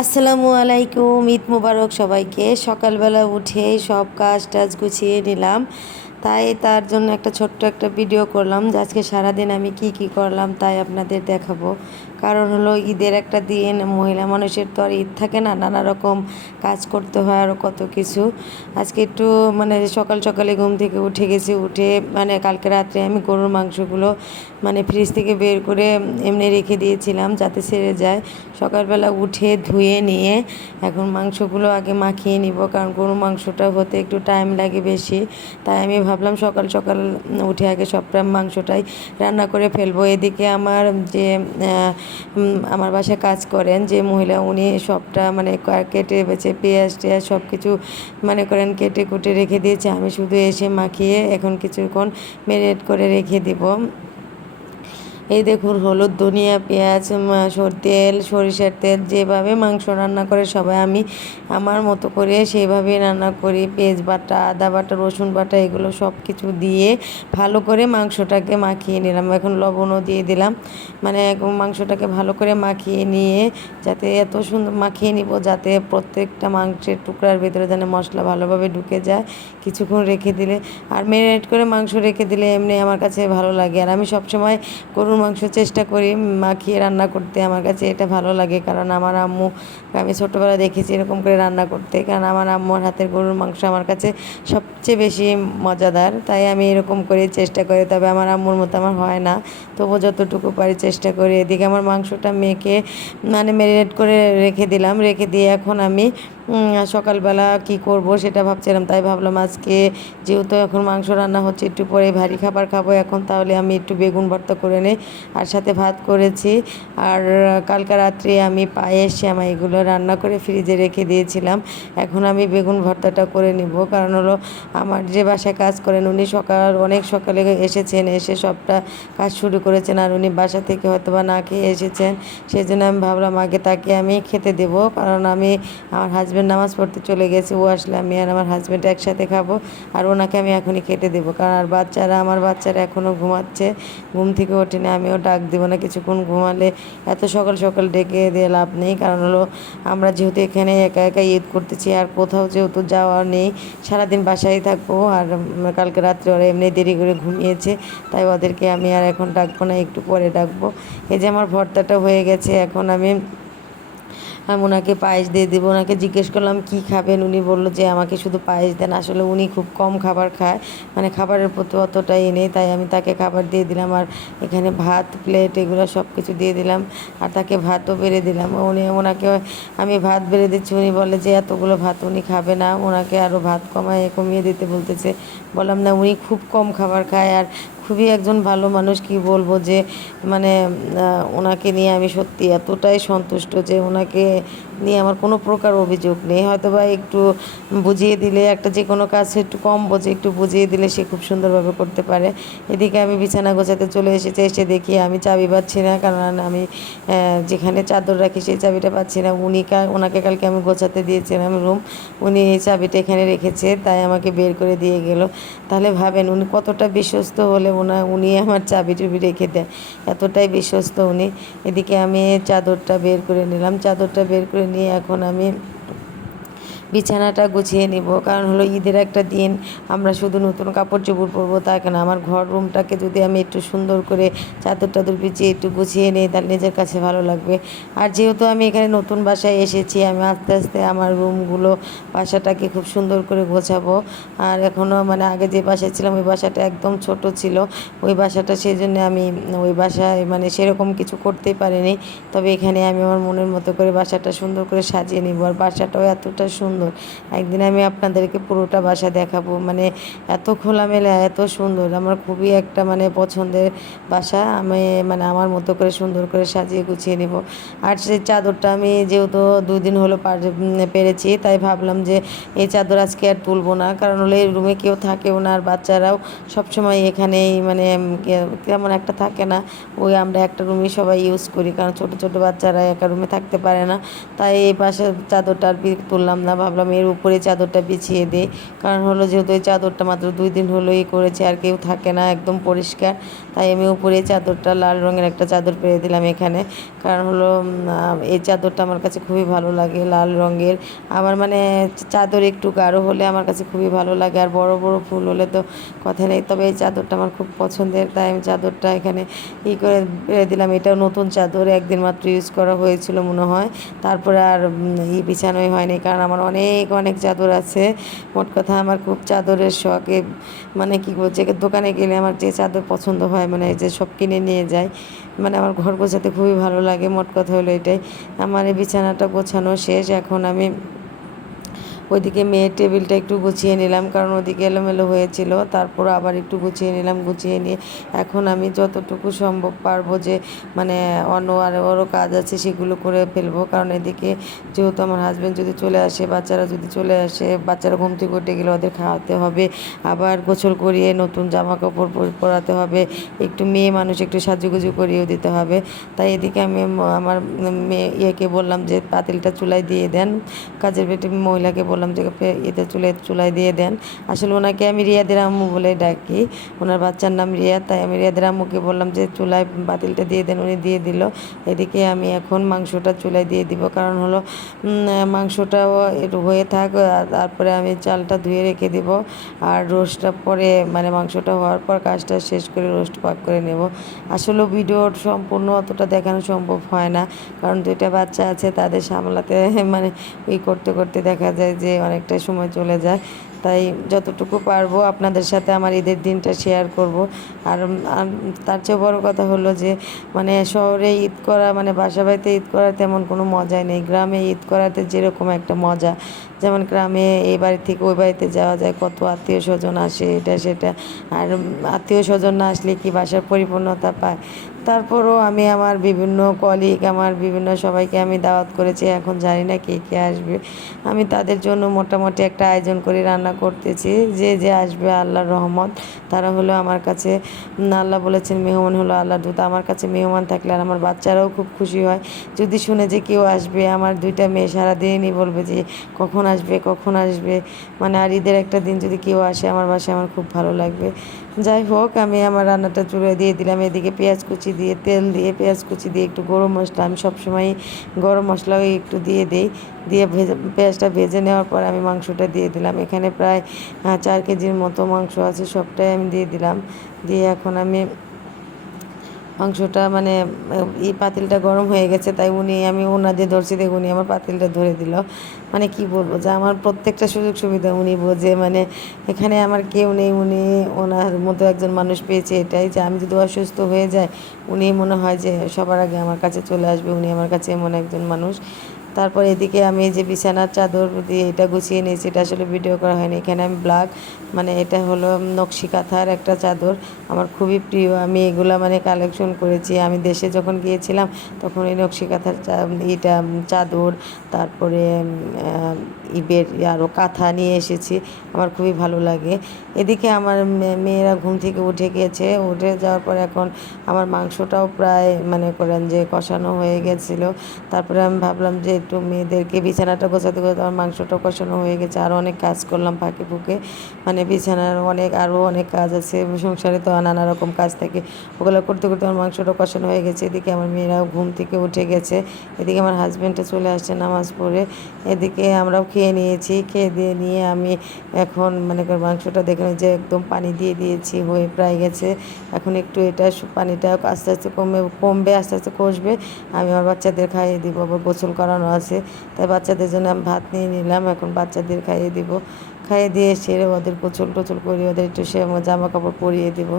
আসসালামু আলাইকুম, ঈদ মুবারক সবাইকে। সকালবেলা উঠে সব কাজ টাজ গুছিয়ে নিলাম, তাই তার জন্য একটা ছোট্ট একটা ভিডিও করলাম যে আজকে সারাদিন আমি কি কি করলাম তাই আপনাদের দেখাবো। কারণ হলো ঈদের একটা দিন, মহিলা মানুষের তো আর ঈদ থাকে না, নানা রকম কাজ করতে হয় আরও কত কিছু। আজকে একটু সকাল সকালে ঘুম থেকে উঠে গেছি, উঠে কালকে রাত্রে আমি গরুর মাংসগুলো ফ্রিজ থেকে বের করে এমনি রেখে দিয়েছিলাম যাতে সেরে যায়। সকালবেলা উঠে ধুয়ে নিয়ে এখন মাংসগুলো আগে মাখিয়ে নিব, কারণ গরুর মাংসটা হতে একটু টাইম লাগে বেশি। তাই আমি ভাবলাম সকাল সকাল উঠে আগে সবটা মাংসটাই রান্না করে ফেলবো। এদিকে আমার যে আমার বাসায় কাজ করেন যে মহিলা, উনি সবটা কেটে বেছে পেঁয়াজ টেয়াজ সব কিছু কেটে কুটে রেখে দিয়েছে। আমি শুধু এসে মাখিয়ে এখন কিছুক্ষণ ম্যারিনেট করে রেখে দিব। এই দেখুন, হলুদ, ধনিয়া, পেঁয়াজ, তেল, সরিষার তেল, যেভাবে মাংস রান্না করে সবাই আমি আমার মতো করে সেইভাবেই রান্না করি। পেঁয়াজ বাটা, আদা বাটা, রসুন বাটা এগুলো সব কিছু দিয়ে ভালো করে মাংসটাকে মাখিয়ে নিলাম। এখন লবণও দিয়ে দিলাম, মাংসটাকে ভালো করে মাখিয়ে নিয়ে যাতে এত সুন্দর মাখিয়ে নিব যাতে প্রত্যেকটা মাংসের টুকরার ভিতরে যেন মশলা ভালোভাবে ঢুকে যায়। কিছুক্ষণ রেখে দিলে আর ম্যারিনেট করে মাংস রেখে দিলে এমনি আমার কাছে ভালো লাগে। আর আমি সবসময় গরুর মাংস চেষ্টা করি মাখিয়ে রান্না করতে, আমার কাছে এটা ভালো লাগে। কারণ আমার আম্মু, আমি ছোটোবেলা দেখেছি এরকম করে রান্না করতে, কারণ আমার আম্মুর হাতের গরুর মাংস আমার কাছে সবচেয়ে বেশি মজাদার। তাই আমি এরকম করে চেষ্টা করি, তবে আমার আম্মুর মতো আমার হয় না, তবু যতটুকু পারি চেষ্টা করি। এদিকে আমার মাংসটা মেখে ম্যারিনেট করে রেখে দিলাম, রেখে দিয়ে এখন আমি সকালবেলা কি করব সেটা ভাবছিলাম। তাই ভাবলাম আজকে যেহেতু এখন মাংস রান্না হচ্ছে, একটু পরে ভারী খাবার খাবো এখন, তাহলে আমি একটু বেগুন ভর্তা করে নিই। আর সাথে ভাত করেছি। আর কালকে রাত্রে আমি পায়েস, শ্যামা এগুলো রান্না করে ফ্রিজে রেখে দিয়েছিলাম। এখন আমি বেগুন ভর্তাটা করে নিব, কারণ হলো আমার যে বাসায় কাজ করেন উনি অনেক সকালে এসেছেন, এসে সবটা কাজ শুরু করেছেন। আর উনি বাসা থেকে হয়তো বা না খেয়ে এসেছেন, সেই জন্য আমি ভাবলাম আগে তাকে আমি খেতে দেবো। কারণ আমার হাজব্যান্ড নামাজ পড়তে চলে গেছে, ও আসলে আমি আর আমার হাজব্যান্ড একসাথে খাবো। আর ওনাকে আমি এখনই খেতে দেবো, কারণ আর আমার বাচ্চারা এখনও ঘুমাচ্ছে, ঘুম থেকে ওঠেনি। আমিও ডাক দেবো না, কিছুক্ষণ ঘুমালে এত সকাল সকাল ডেকে দিয়ে লাভ নেই। কারণ হলো আমরা যেহেতু এখানে একা একা ঈদ করতেছি, আর কোথাও যেহেতু যাওয়া নেই, সারাদিন বাসায় থাকবো। আর কালকে রাত্রে ওরা এমনি দেরি করে ঘুমিয়েছে, তাই ওদেরকে আমি আর এখন ডাকবো না, একটু পরে ডাকবো। এই যে আমার ভর্তাটা হয়ে গেছে, এখন আমি ওনাকে পায়েস দিয়ে দেবো। ওনাকে জিজ্ঞেস করলাম কি খাবেন, উনি বললো যে আমাকে শুধু পায়েস দেন। আসলে উনি খুব কম খাবার খায়, খাবারের প্রতি অতটাই নেই, তাই আমি তাকে খাবার দিয়ে দিলাম। আর এখানে ভাত, প্লেট এগুলো সব কিছু দিয়ে দিলাম, আর তাকে ভাতও বেড়ে দিলাম। ওনাকে আমি ভাত বেড়ে দিচ্ছি, উনি বলে যে এতগুলো ভাত উনি খাবে না, ওনাকে আরও ভাত কমিয়ে দিতে বলতেছে। বললাম না, উনি খুব কম খাবার খায় আর খুবই একজন ভালো মানুষ। কি বলবো যে ওনাকে নিয়ে আমি সত্যি এতটাই সন্তুষ্ট যে ওনাকে নিয়ে আমার কোনো প্রকার অভিযোগ নেই। হয়তো বা একটু বুঝিয়ে দিলে, একটা যে কোনো কাজ একটু কম বোঝে, একটু বুঝিয়ে দিলে সে খুব সুন্দরভাবে করতে পারে। এদিকে আমি বিছানা গোছাতে চলে এসেছি, এসে দেখি আমি চাবি পাচ্ছি না, কারণ আমি যেখানে চাদর রাখি সেই চাবিটা পাচ্ছি না। ওনাকে কালকে আমি গোছাতে দিয়েছিলাম রুম, উনি এই চাবিটা এখানে রেখেছে, তাই আমাকে বের করে দিয়ে গেল। তাহলে ভাবেন উনি কতটা বিশ্বস্ত হলে উনি আমার চাবি টুবি রেখে দেয়, এতটাই বিশ্বস্ত উনি। এদিকে আমি চাদরটা বের করে নিলাম, চাদরটা বের করে নিয়ে এখন আমি বিছানাটা গুছিয়ে নিব। কারণ হলো ঈদের একটা দিন, আমরা শুধু নতুন কাপড় চোপড় পরবো তা কেন, আমার ঘর রুমটাকে যদি আমি একটু সুন্দর করে চাদর টাদর বিছিয়ে একটু গুছিয়ে নিই তাহলে নিজের কাছে ভালো লাগবে। আর যেহেতু আমি এখানে নতুন বাসায় এসেছি, আমি আস্তে আস্তে আমার রুমগুলো, বাসাটাকে খুব সুন্দর করে গোছাবো। আর এখনও আগে যে বাসায় ছিলাম ওই বাসাটা একদম ছোট ছিল, ওই বাসাটা, সেই জন্য আমি ওই বাসায় সেরকম কিছু করতেই পারিনি। তবে এখানে আমি আমার মনের মতো করে বাসাটা সুন্দর করে সাজিয়ে নিব। আর বাসাটাও এতটা সুন্দর, একদিন আমি আপনাদেরকে পুরোটা বাসা দেখাবো। এত খোলামেলা, এত সুন্দর, আমার খুবই একটা পছন্দের বাসা। আমি আমার মতো করে সুন্দর করে সাজিয়ে গুছিয়ে নিব। আর সেই চাদরটা আমি যেহেতু 2 দিন হলো পেরেছি, তাই ভাবলাম যে এই চাদর আজকে আর তুলবো না, কারণ হলো এই রুমে কেউ থাকেও না, আর বাচ্চারাও সবসময় এখানেই কেমন একটা থাকে না, ওই আমরা একটা রুমই সবাই ইউজ করি, কারণ ছোটো ছোটো বাচ্চারা একা রুমে থাকতে পারে না। তাই এই পাশে চাদরটা আর তুললাম না, ভাবলাম ভাবলাম এর উপরে চাদরটা বিছিয়ে দিই, কারণ হলো যেহেতু এই চাদরটা মাত্র 2 দিন হলো করেছে, আর কেউ থাকে না, একদম পরিষ্কার। তাই আমি উপরে চাদরটা লাল রঙের একটা চাদর পেরে দিলাম এখানে, কারণ হলো এই চাদরটা আমার কাছে খুবই ভালো লাগে, লাল রঙের। আমার মানে চাদর একটু গাঢ় হলে আমার কাছে খুবই ভালো লাগে, আর বড় বড় ফুল হলে তো কথা নেই। তবে এই চাদরটা আমার খুব পছন্দের, তাই আমি চাদরটা এখানে করে পেরে দিলাম। এটাও নতুন চাদর, একদিন মাত্র ইউজ করা হয়েছিল মনে হয়, তারপরে আর বিছানোই হয়নি, কারণ আমার অনেক অনেক চাদর আছে। মোট কথা আমার খুব চাদরের শখে, মানে কী বলছে, দোকানে গেলে আমার যে চাদর পছন্দ হয় মানে যে সব কিনে নিয়ে যায়, মানে আমার ঘর গোছাতে খুবই ভালো লাগে। মোট কথা হলো এটাই। আমার এই বিছানাটা গোছানো শেষ, এখন আমি ওইদিকে মেয়ের টেবিলটা একটু গুছিয়ে নিলাম, কারণ ওদিকে এলোমেলো হয়েছিল। তারপর আবার একটু গুছিয়ে নিলাম, গুছিয়ে নিয়ে এখন আমি যতটুকু সম্ভব পারবো যে মানে অন্য আরও কাজ আছে সেগুলো করে ফেলবো, কারণ এদিকে যেহেতু আমার হাজব্যান্ড যদি চলে আসে, বাচ্চারা যদি চলে আসে, বাচ্চারা ঘুম থেকে উঠে গেলে ওদের খাওয়াতে হবে, আবার গোসল করিয়ে নতুন জামা কাপড় পরাতে হবে, একটু মেয়ে মানুষ একটু সাজুগুজু করিয়েও দিতে হবে। তাই এদিকে আমি আমার মেয়ে ইয়েকে বললাম যে পাতিলটা চুলায় দিয়ে দেন, কাজের বেটি মহিলাকে বললাম যে এতে চুলায় দিয়ে দেন। আসলে ওনাকে আমি রিয়াদের আম্মু বলে ডাকি, ওনার বাচ্চার নাম রিয়া, তাই আমি রিয়াদের আম্মুকে বললাম যে চুলায় বাতিলটা দিয়ে দেন, উনি দিয়ে দিল। এদিকে আমি এখন মাংসটা চুলায় দিয়ে দিব, কারণ হলো মাংসটাও একটু হয়ে থাক, তারপরে আমি চালটা ধুয়ে রেখে দিব, আর রোস্টটা পরে মানে মাংসটা হওয়ার পর কাজটা শেষ করে রোস্ট পাক করে নেব। আসলে ভিডিওর সম্পূর্ণ অতটা দেখানো সম্ভব হয় না, কারণ 2টা বাচ্চা আছে, তাদের সামলাতে মানে করতে করতে দেখা যায় যে অনেকটা সময় চলে যায়। তাই যতটুকু পারবো আপনাদের সাথে আমার ঈদের দিনটা শেয়ার করব। আর তার চেয়ে বড় কথা হলো যে মানে শহরে ঈদ করা মানে বাসা বাড়িতে ঈদ করার তেমন কোনো মজাই নেই। গ্রামে ঈদ করাতে যেরকম একটা মজা, যেমন গ্রামে এই বাড়ি থেকে ওই বাড়িতে যাওয়া যায়, কত আত্মীয় স্বজন আসে, এটা সেটা। আর আত্মীয় স্বজন না আসলে কি বাসার পরিপূর্ণতা পায়? তারপরও আমি আমার বিভিন্ন কলিগ, আমার বিভিন্ন সবাইকে আমি দাওয়াত করেছি, এখন জানি না কে কে আসবে। আমি তাদের জন্য মোটামুটি একটা আয়োজন করে রান্না করতেছি, যে যে আসবে আল্লাহর রহমত, তারা হলো আমার কাছে, আল্লাহ বলেছেন মেহমান হলো আল্লাহর দূত। আমার কাছে মেহমান থাকলে আর আমার বাচ্চারাও খুব খুশি হয় যদি শুনে যে কেউ আসবে। আমার 2টা মেয়ে সারাদিনই বলবে যে কখন আসবে কখন আসবে, মানে আর ঈদের একটা দিন যদি কেউ আসে আমার বাসায় আমার খুব ভালো লাগবে। যাই হোক, আমি আমার রান্নাটা চুলায় দিয়ে দিলাম, এদিকে পেঁয়াজ কুচি দিয়ে তেল দিয়ে পেঁয়াজ কুচি দিয়ে একটু গরম মশলা, আমি সবসময় গরম মশলাও একটু দিয়ে দিই, দিয়ে পেঁয়াজটা ভেজে নেওয়ার পর আমি মাংসটা দিয়ে দিলাম। এখানে প্রায় 4 কেজির মতো মাংস আছে, সবটাই আমি দিয়ে দিলাম। দিয়ে এখন আমি মাংসটা মানে এই পাতিলটা গরম হয়ে গেছে, তাই আমি ওনাদের ধরছি, দেখে উনি আমার পাতিলটা ধরে দিল। মানে কি বলবো, যে আমার প্রত্যেকটা সুযোগ সুবিধা উনি বোঝে, মানে এখানে আমার কেউ নেই, উনি ওনার মতো একজন মানুষ পেয়েছে, এটাই যে আমি যদি অসুস্থ হয়ে যাই উনি মনে হয় যে সবার আগে আমার কাছে চলে আসবে, উনি আমার কাছে এমন একজন মানুষ। তারপর এদিকে আমি যে বিছানার চাদর দিয়ে এটা গুছিয়ে নিয়েছি, এটা আসলে ভিডিও করা হয়নি। এখানে আমি ব্ল্যাক, মানে এটা হলো নকশি কাঁথার একটা চাদর, আমার খুবই প্রিয়। আমি এগুলা মানে কালেকশন করেছি, আমি দেশে যখন গিয়েছিলাম তখন এই নকশি কাঁথার এটা চাদর, তারপরে ইবের আরও কাঁথা নিয়ে এসেছি, আমার খুবই ভালো লাগে। এদিকে আমার মেয়েরা ঘুম থেকে উঠে গিয়েছে, উঠে যাওয়ার পর এখন আমার মাংসটাও প্রায় মানে করেন যে কষানো হয়ে গেছিলো। তারপরে আমি ভাবলাম যে একটু মেয়েদেরকে বিছানাটা গোছাতে গোছাতে আমার মাংসটাও কষানো হয়ে গেছে, আরও অনেক কাজ করলাম ফাঁকে ফুঁকে, মানে বিছানার আরও অনেক কাজ আছে, সংসারে তো নানা রকম কাজ থাকে, ওগুলো করতে করতে আমার মাংসটা কষানো হয়ে গেছে। এদিকে আমার মেয়েরাও ঘুম থেকে উঠে গেছে, এদিকে আমার হাজব্যান্ডটা চলে আসছে নামাজ পড়ে, এদিকে আমরাও খেয়ে নিয়েছি। খেয়ে দিয়ে নিয়ে আমি এখন মানে মাংসটা দেখলাম যে একদম পানি দিয়ে দিয়েছি, হয়ে প্রায় গেছে। এখন একটু এটা পানিটা আস্তে আস্তে কমবে, আস্তে আস্তে কষবে। আমি আমার বাচ্চাদের খাইয়ে দিব, আবার গোসল করানো আছে, তাই বাচ্চাদের জন্য আমি ভাত নিয়ে নিলাম, এখন বাচ্চাদের খাইয়ে দিব। খাইয়ে দিয়ে সেরে ওদের গোসল টোচল করে ওদের একটু জামা কাপড় পরিয়ে দিব।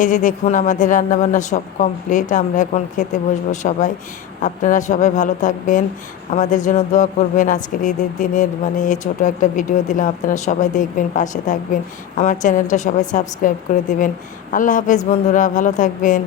এই যে দেখুন আমাদের রান্নাবান্না সব কমপ্লিট, আমরা এখন খেতে বসবো সবাই। আপনারা সবাই ভালো থাকবেন, আমাদের জন্য দোয়া করবেন। আজকের ঈদের দিনের মানে এই ছোট একটা ভিডিও দিলাম, আপনারা সবাই দেখবেন, পাশে থাকবেন, আমার চ্যানেলটা সবাই সাবস্ক্রাইব করে দেবেন। আল্লাহ হাফেজ বন্ধুরা, ভালো থাকবেন।